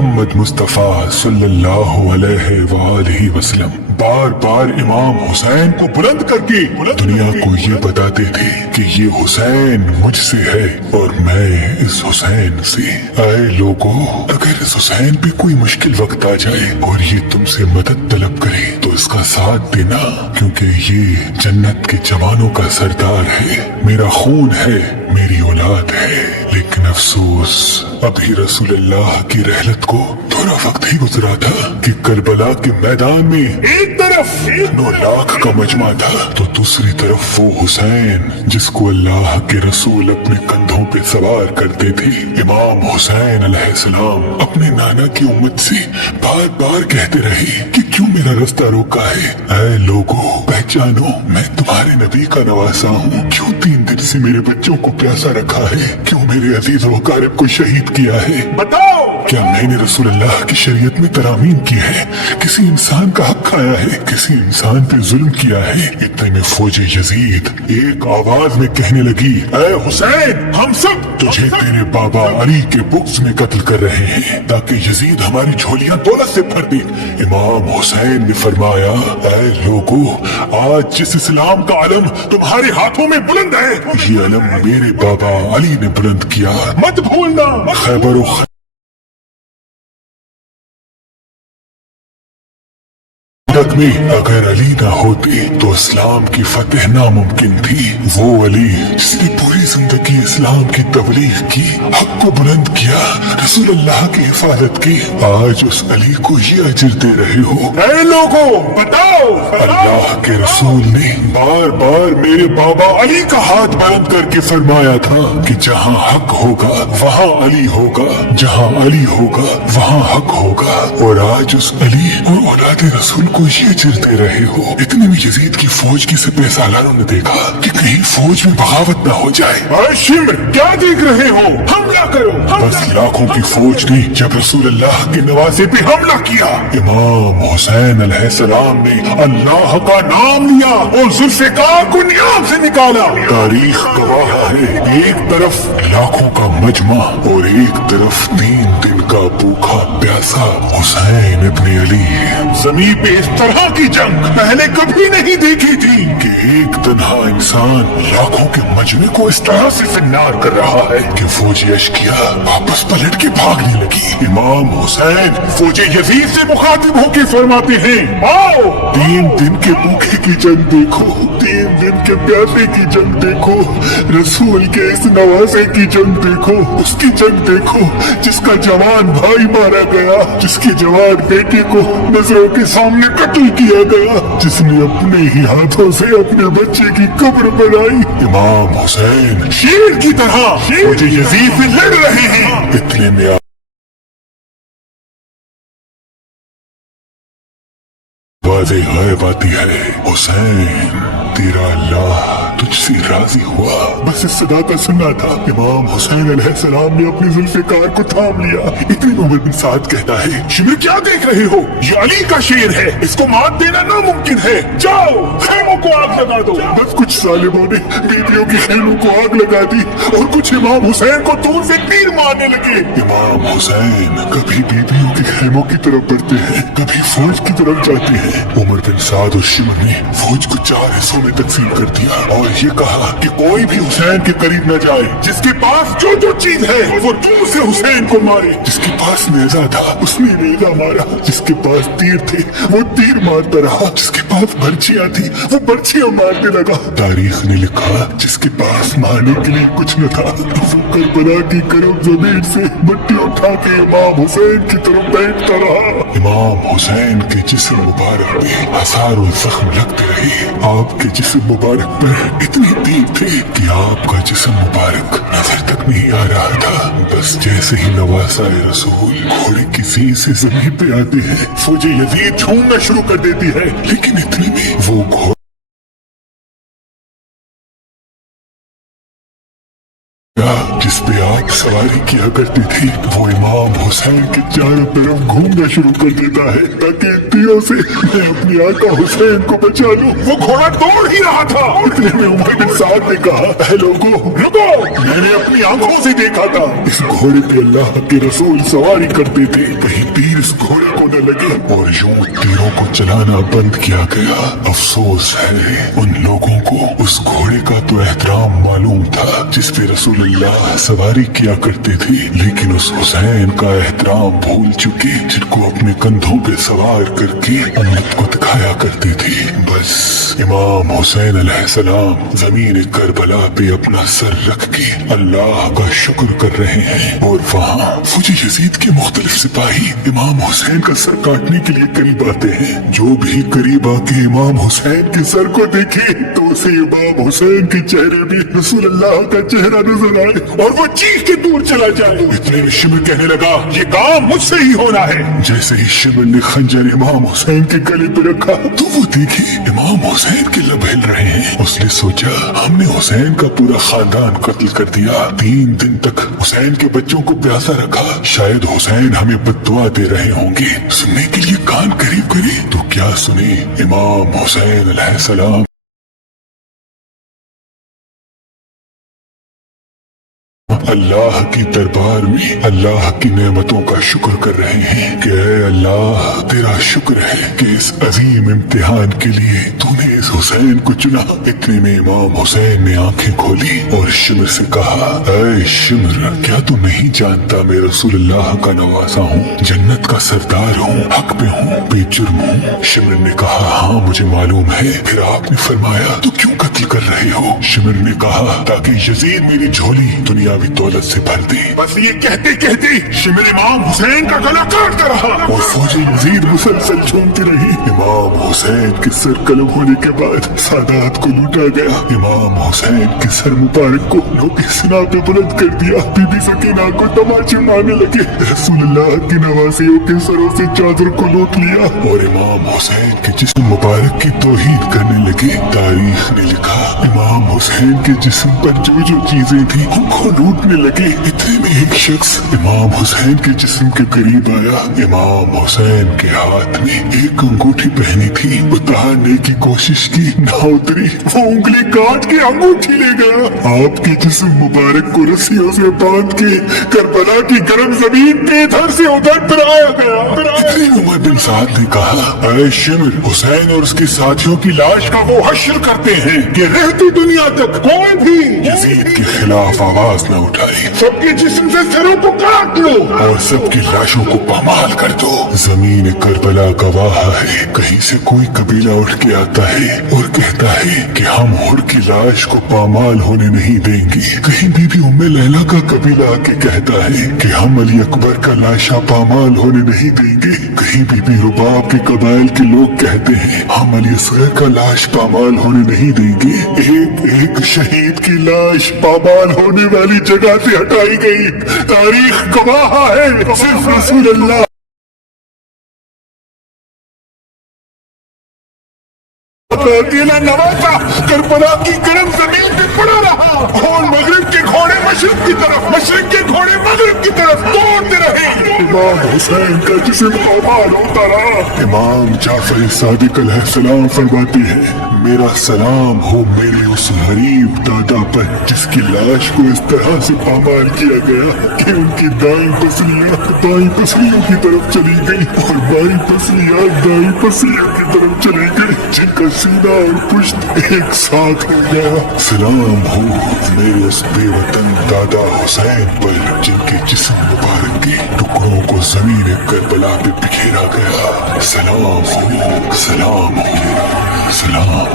मोहम्मद मुस्तफ़ा सल्लल्लाहु अलैहि वआलिहि वसल्लम बार बार इमाम हुसैन को बुलंद करके दुनिया को ये बताते थे कि ये हुसैन मुझसे है और मैं इस हुसैन से। आए लोगों, अगर इस हुसैन पे कोई मुश्किल वक्त आ जाए और ये तुमसे मदद तलब करे तो इसका साथ देना, क्योंकि ये जन्नत के जवानों का सरदार है, मेरा खून है, मेरी औलाद है। लेकिन अफसोस अभी रसूलुल्लाह की रहलत को थोड़ा वक्त ही गुजरा था कि करबला के मैदान में एक तरफ 9 लाख का मजमा था तो दूसरी तरफ वो हुसैन जिसको अल्लाह के रसूल अपने कंधों पे सवार करते थे। इमाम हुसैन अलैहिस्सलाम अपने नाना की उम्मत से बार बार कहते रहे कि क्यों मेरा रास्ता रोका है। ऐ लोगों, पहचानो, मैं तुम्हारे नबी का नवासा हूँ। क्यों 3 दिन से मेरे बच्चों को प्यासा रखा है? क्यों मेरे अजीज व अकारिब को शहीद किया है? बताओ, क्या मैंने रसूलुल्लाह की शरीयत में तरामीम की है? किसी इंसान का हक खाया है? किसी इंसान पे जुल्म किया है? इतने में फौज यजीद एक आवाज में कहने लगी, ऐ हुसैन, हम सब तुझे तेरे बाबा अली के बुक्स में कत्ल कर रहे हैं ताकि यजीद हमारी झोलियां दौलत से भर दे। इमाम हुसैन ने फरमाया, ऐ लोगों, आज जिस इस्लाम का अलम तुम्हारे हाथों में बुलंद है, ये अलम मेरे बाबा अली ने बुलंद किया। मत भूलना, खैबर में अगर अली ना होते तो इस्लाम की फतेह नामुमकिन थी। वो अली जिसने पूरी जिंदगी इस्लाम की तबलीग की, हक को बुलंद किया, रसूलुल्लाह की हिफाजत की, आज उस अली को ये अजर दे रहे हो। ऐ लोगों, बताओ, अल्लाह के रसूल ने बार बार मेरे बाबा अली का हाथ बुलंद करके फरमाया था कि जहाँ हक होगा वहाँ अली होगा, जहाँ अली होगा वहाँ हक होगा। और आज उस अली और औलाद रसूल को ये चिरते रहे हो। इतने में यजीद की फौज की सिपह सालारों ने देखा कि कहीं फौज में बगावत न हो जाए। शिमर, क्या देख रहे हो? हमला करो। बस लाखों की फौज ने जब रसूलुल्लाह के नवासे पे हमला किया, इमाम हुसैन अलैहिस्सलाम ने अल्लाह का नाम लिया और जुल्फ़िकार को नियाम से निकाला। तारीख गवाह है, एक तरफ लाखों का मजमा और एक तरफ 3 दिन का भूखा प्यासा हुसैन इब्न अली। ज़मीन पे इस तरह की जंग पहले कभी नहीं देखी थी कि एक तन्हा इंसान लाखों के मजमे को इस तरह से फिन्नार कर रहा है कि फौजी अश्किया वापस पलट के भागने लगी। इमाम हुसैन फौजी यजीद से मुखातिब होकर फरमाते हैं, आओ, 3 दिन के भूखे की जंग देखो, 3 दिन के प्यासे की जंग देखो, रसूल के इस नवासे की जंग देखो, उसकी जंग देखो जिसका जवान भाई मारा गया, जिसके जवान बेटे को नजरों के सामने कत्ल किया गया, जिसने अपने ही हाथों से अपने बच्चे की कब्र बनाई। इमाम हुसैन शेर की तरह फौज यजीद से लड़ रहे हैं। इतने में आवाज़ें गायब आती है, हुसैन तेरा अल्लाह तुझसे राजी हुआ। बस इस सदा का सुनना था। इमाम हुसैन अलैहिस्सलाम ने अपने जुल्फ़िकार को थाम लिया। इतनी उमर बिन साद कहता है, शिमर क्या देख रहे हो? ये अली का शेर है, इसको मात देना नामुमकिन है। जाओ, खेमों को आग लगा दो। बस कुछ सालिमों ने बीबियों के खेमों को आग लगा दी और कुछ इमाम हुसैन को दूर से तीर मारने लगे। इमाम हुसैन कभी बीबियों के खेमों की तरफ बढ़ते हैं, कभी फौज की तरफ जाते हैं। उमर बिन साद और शिमर ने फौज को 4 हिस्सों में तकसीम कर दिया और ये कहा कि कोई भी हुसैन के करीब न जाए, जिसके पास जो जो चीज है वो दूर से हुसैन को मारे। जिसके पास नेजा था उसने नेजा मारा, जिसके पास तीर थे वो तीर मारता रहा, जिसके पास बर्छियां थी वो बर्छियां मारने लगा। तारीख ने लिखा, जिसके पास मारने के लिए कुछ न था वो करबला की गर्म जमीन से मिट्टी उठा के इमाम हुसैन की तरफ बैठता रहा। इमाम हुसैन के जिस्म मुबारक पे हजारों जख्म लगते रहे। आपके जिस्म मुबारक पर इतनी तीर थे कि आपका जिस्म मुबारक नजर तक नहीं आ रहा था। बस जैसे ही नवासाए रसूल घोड़े की सीन से जमीन पे आते हैं, फौजी यजीद झूमना शुरू कर देती है, लेकिन इतने में वो घोड़ा घोड़ा जिस पे आप सवारी किया करती थी वो इमाम हुसैन के चारों तरफ घूमना शुरू कर देता है ताकि तीरों से मैं अपनी आका हुसैन को बचा लूं। वो घोड़ा दौड़ ही रहा था, इतने में उमर बिन साद ने कहा, "ऐ लोगों, रुको, मैंने अपनी आंखों से देखा था इस घोड़े पे अल्लाह के रसूल सवारी करते थे, कहीं तीर इस घोड़े को न लगे।" और यूं तीरों को चलाना बंद किया गया। अफसोस है उन लोगों को उस घोड़े का तो एहतराम मालूम था जिस पे रसूलुल्लाह सवारी किया करते थे, लेकिन उस हुसैन का एहतराम भूल चुके जिनको अपने कंधों पे सवार करके उम्मत को दिखाया करते थे। बस इमाम हुसैन अलैहिस्सलाम जमीन करबला पे अपना सर रख के अल्लाह का शुक्र कर रहे हैं और वहाँ फौजी यजीद के मुख्तलिफ सिपाही इमाम हुसैन का सर काटने के लिए करीब आते हैं। जो भी करीब आके इमाम हुसैन के सर को देखे तो उसे इमाम हुसैन के चेहरे में रसूलुल्लाह का चेहरा नजर आए और वो चीख के दूर चला जाए। इतने में शिमर कहने लगा, "ये काम मुझसे ही होना है।" जैसे ही शिमर ने खंजर इमाम हुसैन के गले पे रखा तो वो देखे इमाम हुसैन के लब हिल रहे हैं। उसने सोचा, हमने हुसैन का पूरा खानदान कत्ल कर दिया, 3 दिन तक हुसैन के बच्चों को प्यासा रखा, शायद हुसैन हमें बद्दुआ दे रहे होंगे। सुनने के लिए कान करीब करे तो क्या सुने, इमाम हुसैन अलैहिस्सलाम अल्लाह की दरबार में अल्लाह की नेमतों का शुक्र कर रहे हैं कि ऐ अल्लाह तेरा शुक्र है कि इस अजीम इम्तिहान के लिए तूने इस हुसैन को चुना। इतने में इमाम हुसैन ने आंखें खोली और शिमर से कहा, ऐ शिमर, क्या तू नहीं जानता मैं रसूलुल्लाह का नवासा हूँ, जन्नत का सरदार हूँ, हक पे हूँ, बेजुर्म हूँ। शिमर ने कहा, हाँ मुझे मालूम है। फिर आपने फरमाया, तो क्यों कत्ल कर रहे हो? शिमर ने कहा, ताकि यजीद मेरी झोली दुनियावी दौलत से भर दे। बस ये कहते कहते शिमर इमाम हुसैन का गला काटता रहा और फौजी यजीद मुसलसल झूमती रही। इमाम हुसैन के सर कलम होने के बाद सादात को लूटा गया। इमाम हुसैन के सर मुबारक को लोग सीना पे बुलंद कर दिया। बीबी सकीना को तमाचे मारने लगे। रसूलुल्लाह की नवासियों के सरों से चादर को लूट लिया और इमाम हुसैन के जिस्म मुबारक की तौहीद करने लगे। तारीख ने लिखा, इमाम हुसैन के जिस्म पर जो जो चीजें थी उनको लूटने लगे। इतने में एक शख्स इमाम हुसैन के जिस्म के करीब आया। इमाम हुसैन के हाथ में एक अंगूठी पहनी थी, उतारने की कोशिश की, ना उतरी। वो उंगली काट के अंगूठी ले गया। आपके जिस्म मुबारक को रस्सियों से बांध के करबला की गर्म जमीन पे इधर से उधर फिराया गया। उमर बिन साद ने कहा, ऐ शिमर, हुसैन और उसके साथियों की लाश का वो हश्र करते हैं कि रहती दुनिया तक कोई भी यजीद के खिलाफ आवाज न उठाए। सबके जिस्म से सरों को काट लो और सबकी लाशों को पामाल कर दो। जमीन करबला गवाह है, कहीं से कोई कबीला उठ के आता है और कहता है कि हम हुर की लाश को पामाल होने नहीं देंगे। कहीं बीबी उम्मे लैला का कबीला आके कहता है कि हम अली अकबर का लाशा पामाल होने नहीं देंगे। कहीं बीबी रुबाब के कबाइल के लोग कहते हैं हम अली असगर का लाश पामाल होने नहीं देंगे। एक एक शहीद की लाश पामाल होने वाली जगह से हटाई गई। तारीख गवाह है, सिर्फ रसूलुल्लाह अकेला नवासा करबला की गर्म जमीन पे पड़ा रहा और मगरिब के घोड़े मशरिक की तरफ, मशरिक के घोड़े मगरिब की तरफ दौड़ते रहे। इमाम हुसैन का जिस्म पामाल होता रहा। इमाम जाफर सादिक अलैहिस्सलाम फरमाते हैं, मेरा सलाम हो मेरे उस गरीब दादा पर जिसकी लाश को इस तरह से पामाल किया गया कि उनकी दाईं पसलियां बाईं पसलियों की तरफ चली गई और बाईं पसलियां दाईं पसलियों की तरफ चली गई, जिनका सीना और पुश्त एक साथ हो गया। सलाम हो मेरे उस बेवतन दादा हुसैन पर जिनके जिस्म मुबारक के टुकड़ों को जमीन करबला पे बिखेरा गया। सलाम हो, सलाम हो, सलाम।